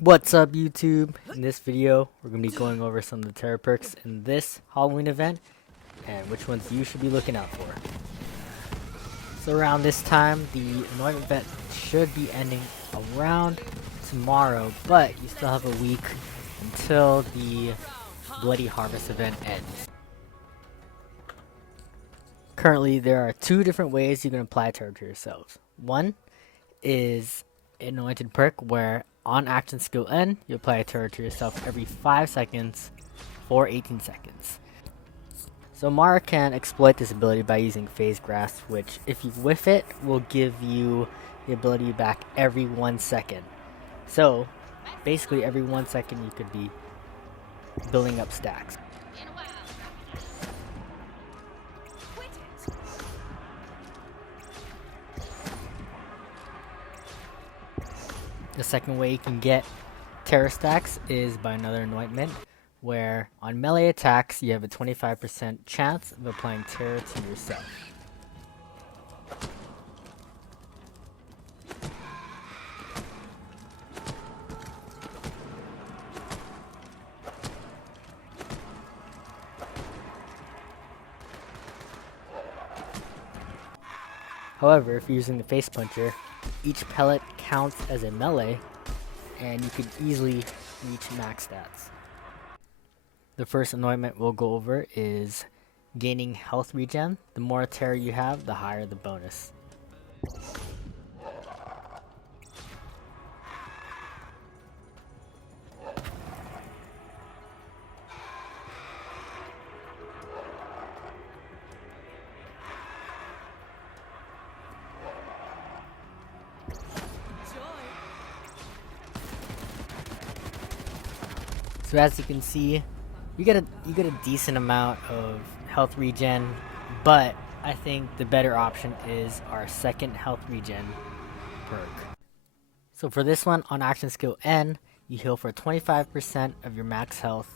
What's up, YouTube? In this video, we're going to be going over some of the terror perks in this Halloween event and which ones you should be looking out for. So around this time, the anointed event should be ending around tomorrow, but you still have a week until the Bloody Harvest event ends. Currently, there are two different ways you can apply terror to yourselves. One is anointed perk, where on action skill end, you apply a terror to yourself every 5 seconds for 18 seconds. So Mara can exploit this ability by using Phase Grasp, which if you whiff it, will give you the ability back every 1 second. So basically every 1 second you could be building up stacks. The second way you can get terror stacks is by another anointment, where on melee attacks you have a 25% chance of applying terror to yourself. However, if you're using the face puncher, each pellet counts as a melee, and you could easily reach max stats. The first anointment we'll go over is gaining health regen. The more terror you have, the higher the bonus. So as you can see, you get a decent amount of health regen, but I think the better option is our second health regen perk. So for this one, on action skill N, you heal for 25% of your max health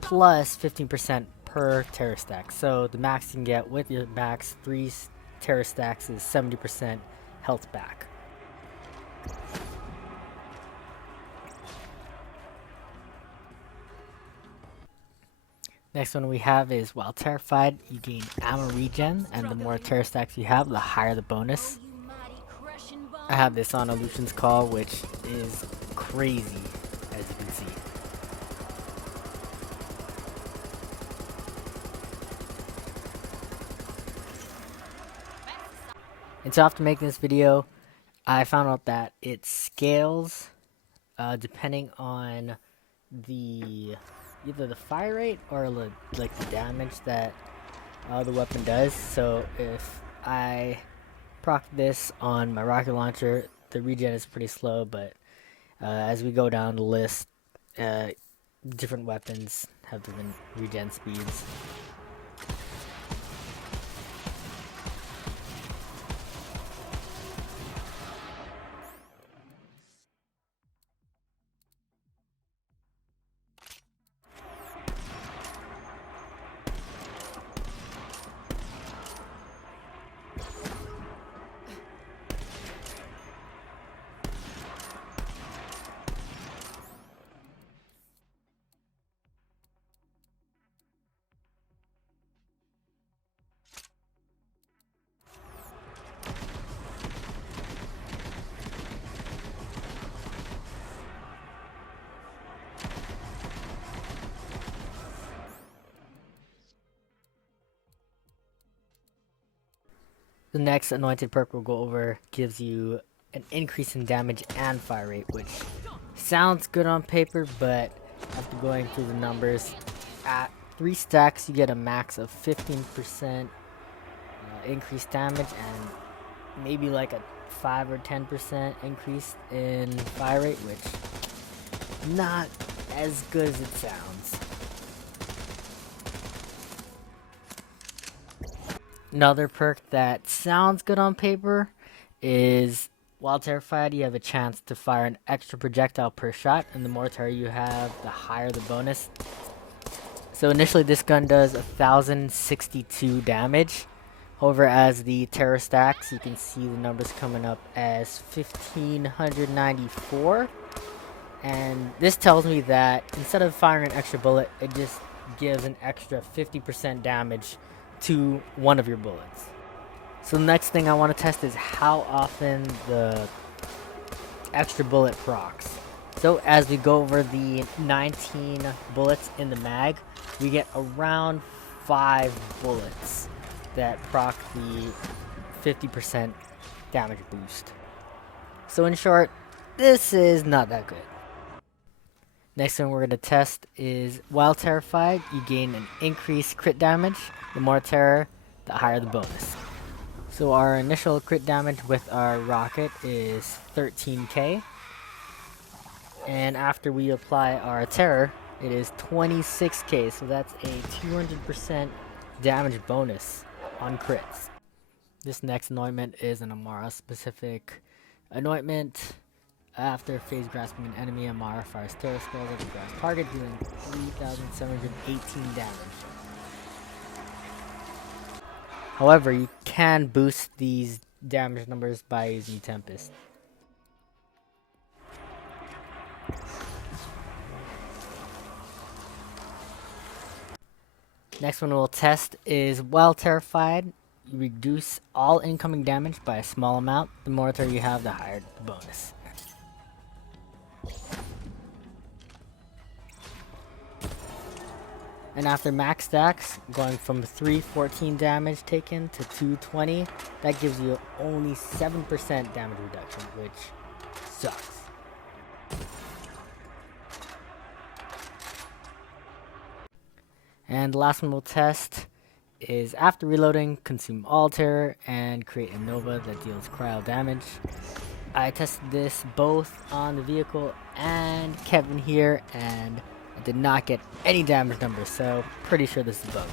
plus 15% per terror stack. So the max you can get with your max 3 terror stacks is 70% health back. Next one we have is while terrified, you gain ammo regen, and the more terror stacks you have, the higher the bonus. I have this on Illusion's Call, which is crazy, as you can see. And so after making this video, I found out that it scales depending on either the fire rate or like the damage that the weapon does. So if I proc this on my rocket launcher, the regen is pretty slow, but as we go down the list, different weapons have different regen speeds. The next anointed perk we'll go over gives you an increase in damage and fire rate, which sounds good on paper, but after going through the numbers, at 3 stacks you get a max of 15% increased damage and maybe like a 5 or 10% increase in fire rate, which not as good as it sounds. Another perk that sounds good on paper is while terrified, you have a chance to fire an extra projectile per shot, and the more terror you have, the higher the bonus. So initially this gun does 1,062 damage. However, as the terror stacks, you can see the numbers coming up as 1,594. And this tells me that instead of firing an extra bullet, it just gives an extra 50% damage to one of your bullets. So the next thing I want to test is how often the extra bullet procs. So as we go over the 19 bullets in the mag, we get around 5 bullets that proc the 50% damage boost. So in short, this is not that good. Next one we're going to test is while terrified, you gain an increased crit damage. The more terror, the higher the bonus. So our initial crit damage with our rocket is 13k. And after we apply our terror, it is 26k. So that's a 200% damage bonus on crits. This next anointment is an Amara specific anointment. After phase grasping an enemy, Amara fires terror spells at the grasped target, dealing 3,718 damage. However, you can boost these damage numbers by using Tempest. Next one we'll test is while terrified, you reduce all incoming damage by a small amount. The more terror you have, the higher the bonus. And after max stacks, going from 314 damage taken to 220, that gives you only 7% damage reduction, which sucks. And the last one we'll test is after reloading, consume all terror and create a Nova that deals cryo damage. I tested this both on the vehicle and Kevin here, and I did not get any damage numbers, so pretty sure this is bugged.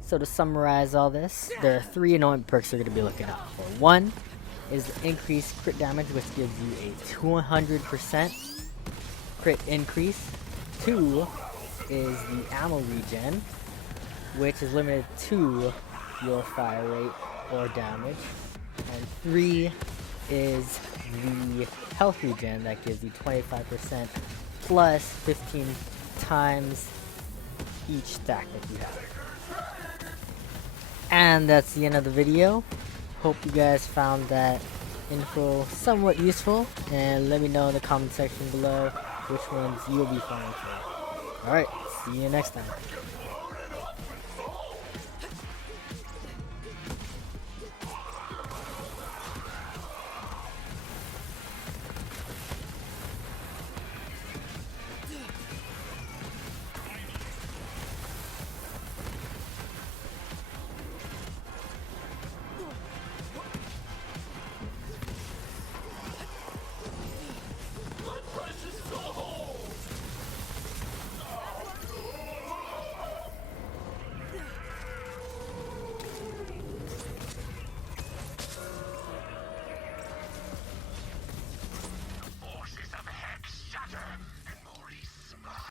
So to summarize all this, there are 3 anointed perks you're going to be looking out for. 1 is the increased crit damage, which gives you a 200% crit increase. 2 is the ammo regen, which is limited to your fire rate or damage. And 3 is the health regen that gives you 25% plus 15 times each stack that you have. And that's the end of the video. Hope you guys found that info somewhat useful, and let me know in the comment section below which ones you'll be falling for. Alright, see you next time.